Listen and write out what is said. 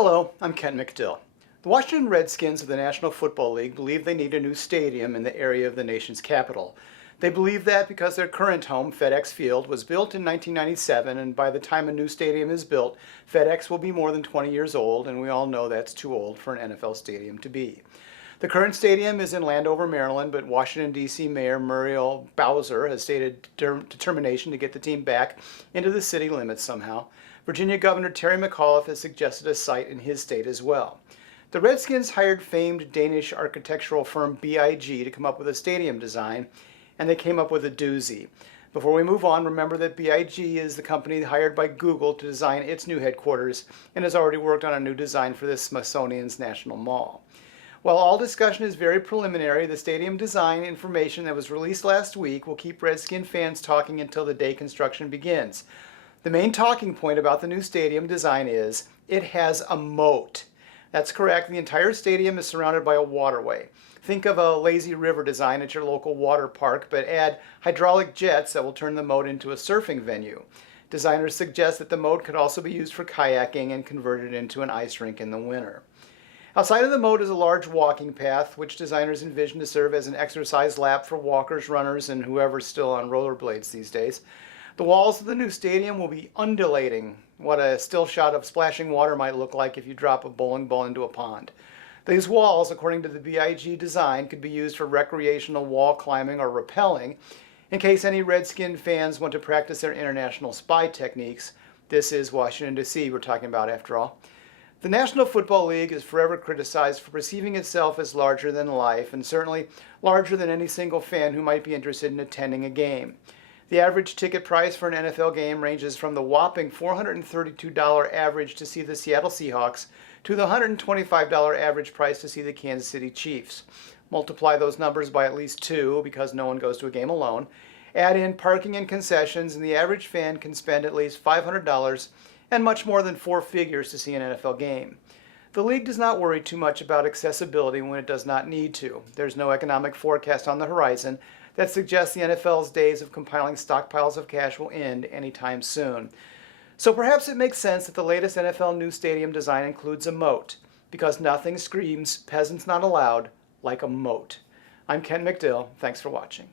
Hello, I'm Ken McDill. The Washington Redskins of the National Football League believe they need a new stadium in the area of the nation's capital. They believe that because their current home, FedEx Field, was built in 1997, and by the time a new stadium is built, FedEx will be more than 20 years old, and we all know that's too old for an NFL stadium to be. The current stadium is in Landover, Maryland, but Washington, D.C. Mayor Muriel Bowser has stated determination to get the team back into the city limits somehow. Virginia Governor Terry McAuliffe has suggested a site in his state as well. The Redskins hired famed Danish architectural firm BIG to come up with a stadium design, and they came up with a doozy. Before we move on, remember that BIG is the company hired by Google to design its new headquarters and has already worked on a new design for the Smithsonian's National Mall. While all discussion is very preliminary, the stadium design information that was released last week will keep Redskin fans talking until the day construction begins. The main talking point about the new stadium design is it has a moat. That's correct. The entire stadium is surrounded by a waterway. Think of a lazy river design at your local water park, but add hydraulic jets that will turn the moat into a surfing venue. Designers suggest that the moat could also be used for kayaking and converted into an ice rink in the winter. Outside of the moat is a large walking path, which designers envision to serve as an exercise lap for walkers, runners, and whoever's still on rollerblades these days. The walls of the new stadium will be undulating, what a still shot of splashing water might look like if you drop a bowling ball into a pond. These walls, according to the BIG design, could be used for recreational wall climbing or rappelling, in case any Redskin fans want to practice their international spy techniques. This is Washington, D.C. we're talking about after all. The National Football League is forever criticized for perceiving itself as larger than life, and certainly larger than any single fan who might be interested in attending a game. The average ticket price for an NFL game ranges from the whopping $432 average to see the Seattle Seahawks to the $125 average price to see the Kansas City Chiefs. Multiply those numbers by at least 2 because no one goes to a game alone. Add in parking and concessions, and the average fan can spend at least $500 and much more than 4 figures to see an NFL game. The league does not worry too much about accessibility when it does not need to. There's no economic forecast on the horizon that suggests the NFL's days of compiling stockpiles of cash will end anytime soon. So perhaps it makes sense that the latest NFL new stadium design includes a moat, because nothing screams peasants not allowed like a moat. I'm Ken McDill. Thanks for watching.